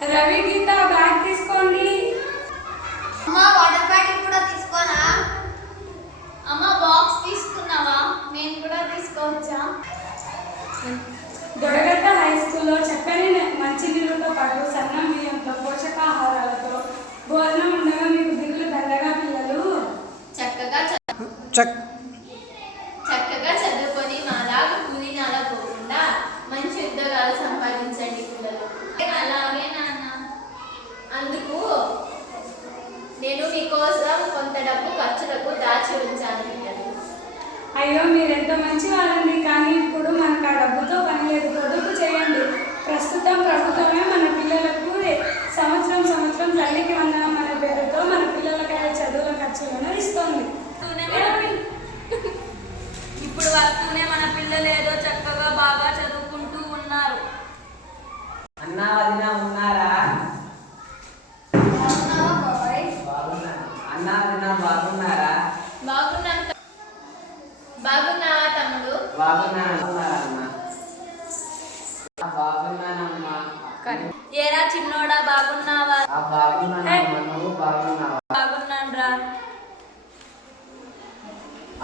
రవి గీత bag తీసుకోండి. అమ్మా water bottle కూడా తీసుకోనా? అమ్మ బాక్స్ తీసుకున్నావా? నేను కూడా తీసుకోవచ్చా? దొడగట్ట హై స్కూల్లో చక్కని మంచినీళ్ళతో పాటు సన్నం బియ్యంతో పోషకాహారాలతో భోజనం ఉండగా మీకు దిగులు దండగా పిల్లలు చక్కగా చదువుకొని మాలాగా కూలీనాల పోకుండా మంచి ఉద్యోగాలు సంపాదించండి పిల్లలు. అలాగే నాన్న. అందుకు నేను మీకోసం కొంత డబ్బు ఖర్చులకు దాచి ఉంచాను పిల్లలు. అయ్యో మీరెంత మంచి వాళ్ళండి, కానీ ఇప్పుడు మనకు ఆ డబ్బుతో పని లేదు. పొదుపు చేయండి. ప్రస్తుతం ప్రభుత్వమే మన పిల్లలకు సంవత్సరం తల్లికి వందనం మన పేరుతో మన పిల్లలకి చదువుల ఖర్చులను ఇస్తుంది. ఇప్పుడు వస్తూనే మన పిల్లలు ఏదో చక్కగా బాగా చదువుకుంటూ ఉన్నారు. అన్నా వదిన ఉన్నారా? బాగున్నావా బాబాయ్? అన్నా వదిన బాగున్నారా? బాగున్నావా తమ్ముడు? బాగున్నారా అన్న? బాగున్నానమ్మా. ఏరా చిన్నోడా బాగున్నావా? బాగున్నానమ్మా. నువ్వు బాగున్నావా? బాగున్నానురా.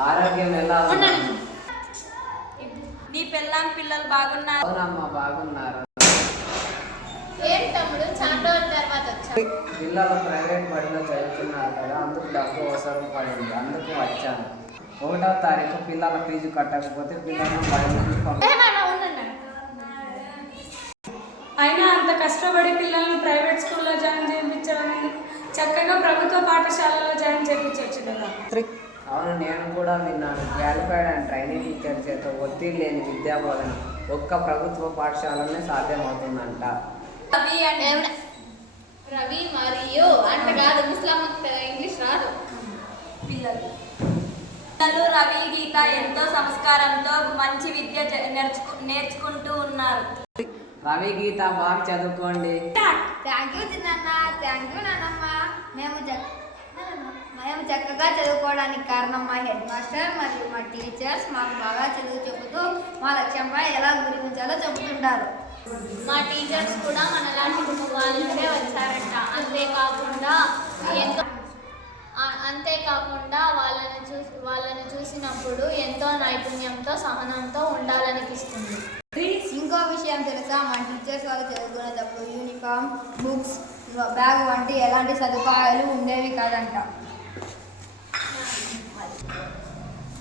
ఆరోగ్యం ఎలా ఉంది? నీ పెళ్ళాం పిల్లలు బాగున్నారు? అవునమ్మా బాగున్నారు. ఏంటి తమ్ముడు చాలా రోజుల తర్వాత వచ్చా? పిల్లలు ప్రైవేట్ బడిలో చదువుతున్నారు కదా, అందుకు డబ్బు అవసరం పడింది, అందుకు వచ్చాను. 1వ తారీఖు పిల్లల ఫీజు కట్టకపోతే పిల్లలను బడి నుంచి అయినా అంత కష్టపడి పిల్లల్ని ప్రైవేట్ స్కూల్లో జాయిన్ చేయించడం ఎందుకు? చక్కగా ప్రభుత్వ పాఠశాలలో జాయిన్ చేయించవచ్చు కదా. అవును, నేను కూడా విన్నాను. క్వాలిఫైడ్ అండ్ ట్రైనింగ్ టీచర్ చేత ఒత్తిడి లేని విద్యా బోధన ఒక్క ప్రభుత్వ పాఠశాలనే సాధ్యమవుతుందంట. రవి మరియు అంట కాదు, ముస్లాం ఇంగ్లీష్ రాదు. పిల్లలు రవి గీత ఎంతో సంస్కారంతో మంచి విద్య నేర్చుకుంటూ ఉన్నారు. రవి గీత బాగా చదువుకోండి. Thank you Chinnanna, thank you నాన్నమ్మ. మేము చక్కగా చదువుకోవడానికి కారణం మా హెడ్ మాస్టర్ మరియు మా టీచర్స్ మాకు బాగా చదువు చెబుతూ మా లక్ష్యంపై ఎలా గురి ఉంచాలో చెబుతుంటారు. మా టీచర్స్ కూడా మనలాంటి కుటుంబాల నుండే వచ్చారంట. అంతేకాకుండా వాళ్ళని చూసినప్పుడు ఎంతో నైపుణ్యంతో సహనంతో ఉండాలనిపిస్తుంది. ఇంకో విషయం తెలుసా, మా టీచర్స్ వాళ్ళు చదువుకునేటప్పుడు యూనిఫామ్, బుక్స్, బ్యాగ్ వంటి ఎలాంటి సదుపాయాలు ఉండేవి కాదంట.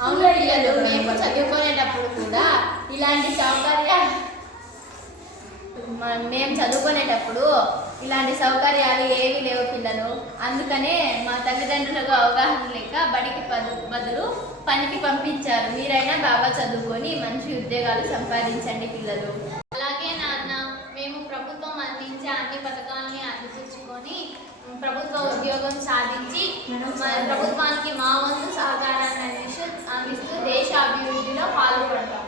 అవును పిల్లలు, మేము చదువుకునేటప్పుడు కూడా ఇలాంటి సౌకర్యాలు ఏవి లేవు పిల్లలు. అందుకనే మా తల్లిదండ్రులకు అవగాహన లేక బడికి బదులు పనికి పంపించారు. మీరైనా బాగా చదువుకొని మంచి ఉద్యోగాలు సంపాదించండి పిల్లలు. అలాగే నాన్న, మేము ప్రభుత్వం అందించే అన్ని పథకాలని అందిపుచ్చుకొని ప్రభుత్వ ఉద్యోగం సాధించి ప్రభుత్వానికి మా వంతు సహకారాన్ని అందిస్తూ దేశ అభివృద్ధిలో పాల్గొంటాం.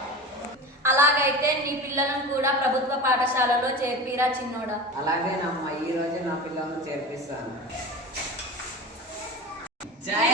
అలాగైతే నీ పిల్లలను కూడా ప్రభుత్వ పాఠశాలలో చేర్పిరా చిన్నోడా. అలాగేనమ్మా, ఈ రోజే నా పిల్లలను చేర్పిస్తాను. జై